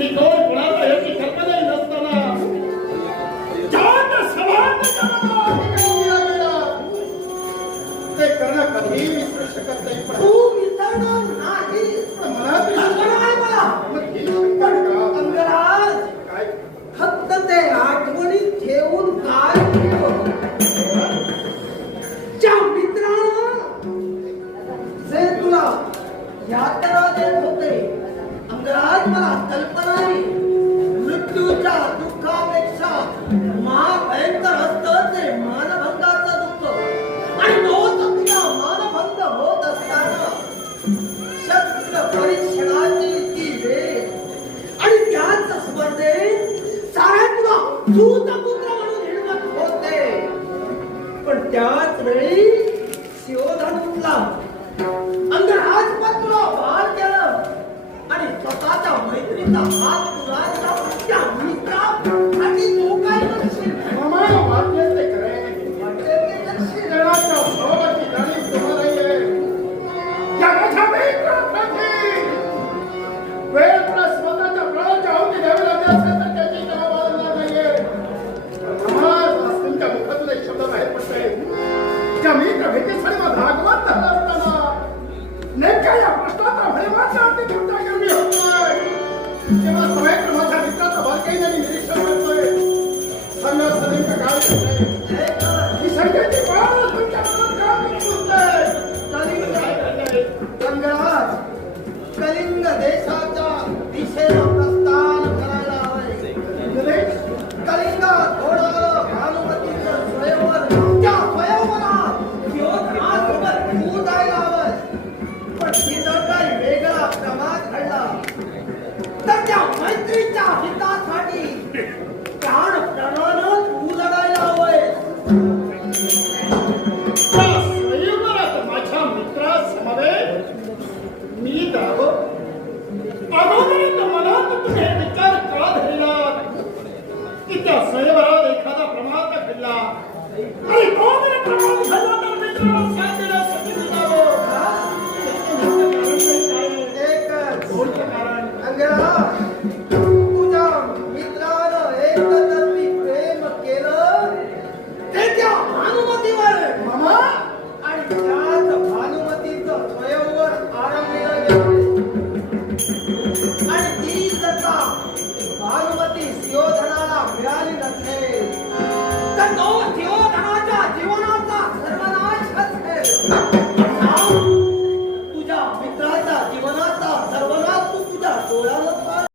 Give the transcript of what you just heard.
मी कोण कोणाला याची कल्पनाही नसताना जात सभान ते करणं कधी विसरू शकत नाही. पण तू विसरणार नाही. मनात अंगराज काय फक्त ते आठवणीत ठेवून काय ज्या मित्रानं जे तुला यात्रा देत होते, अंगराज मला कल्पना आहे मृत्यूच्या दुःखापेक्षा महाभयंकर असतं ते मानभंगाचं दुःख. आणि तो तुझा मानभंग होत असताना शस्त्र परीक्षणाची ती वेळ आणि त्याच स्पर्धेत साऱ्या तुला सूतपुत्र म्हणून हिणवत होते. पण त्याच वेळी शिवधनुला अंगराज पण तुला वार केलं आणि स्वतःच्या मैत्रीचा हात तुला त्या मित्रासाठी तू काय करशील? मामा वाटले ते खरे वाटते ते करशील. जगाच्या भावाची जाणीव तुम्हाला आहे. या माझ्या मित्रासाठी वेळ तुला स्वतःच्या प्राणाच्या आहुती द्यावी लागली असेल तर त्याची जबाबदारी नाहीये. आज तुमच्या मुखातून एक शब्द बाहेर पडतोय. त्या मित्र भेटीसाठी मला भागवत झाला असताना नेमक्या या प्रश्नाचा भयवाचा अगदी तुमच्या गर्मी होतोय. तेव्हा सवयीकडे माझ्या मित्राचा बारकाईने मी निरीक्षण करतोय. सांगा नेमकं काय घडलंय? ही संख्येची पाळणा तुमच्या मनात का घुसलंय? अंगराज कलिंग देशाच्या दिशेला प्रस्थान करायला हवे. कलिंगात घोडावलं भानुमतीचं स्वयंवर, त्या स्वयंवरात योधनासोबत तू जायला हवं. पण तिथं काही वेगळा प्रमाद घडला तर त्या मैत्रीच्या हितासाठी प्राणानं तू लढायला हवंय. स्वयंवरात माझ्या मित्रासमवेत मी जावं. अगोदरच मनात तुम्ही विचार का धरलात की त्या स्वयंवरात एखादा प्रमाद घडला आणि तो जर प्रमाद झाला तर मित्राला साथ देण्यासाठी मी जावं. कोणतं कारण? अंगराज तुझ्या मित्रानं एकतर्फी प्रेम केलं ते त्या भानुमतीवर मामा आणि त्याच भानुमतीचं स्वयंवर आरंभलं गेलं. आणि ती जर का भानुमती सुयोधनाला मिळाली नसेल तर तो